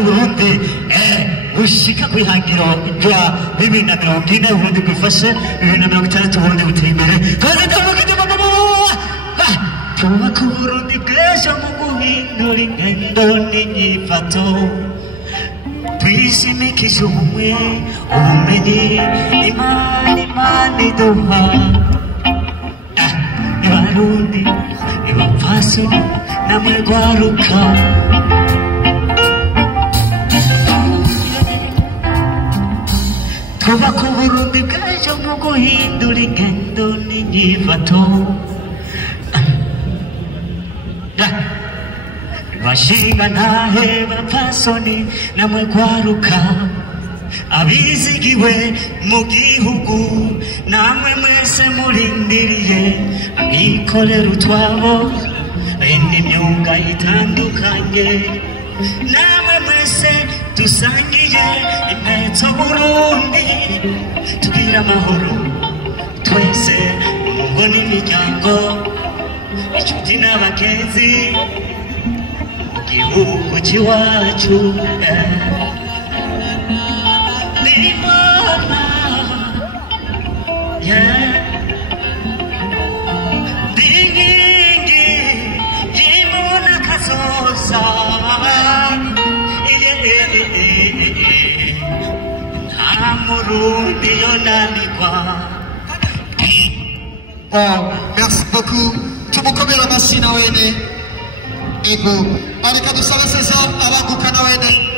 ku Burundi bushika kwihangiro rya 2040 Burundi bwifashe 2060 Burundi buteye imbere kaze ndavuga twubaka Burundi bw'ejo mu guhindura ingendo n'inyifato twishimikije ubumwe ubumenyi imana iduha Barundi ibapfasoni namwe rwaruka twubaka Burundi bw'ejo mu guhindura ingendo n'inyifato bashinga ntahe bapfasoni namwe rwaruka abizigiwe mu gihugu namwe mwese murindiriye abikorera utwabo n'imyuga itandukanye namwe mwese dusangiye impetso Burundi tugira amahoro twese umugo n'imiryango inshuti n'abagenzi mu gihugu cy'iwacu Dingingi yimuna kazoza Murundi yonanirwa. Merci beaucoup. Tumukomere amashyi na wene ego areka dusabe César abaguka na wene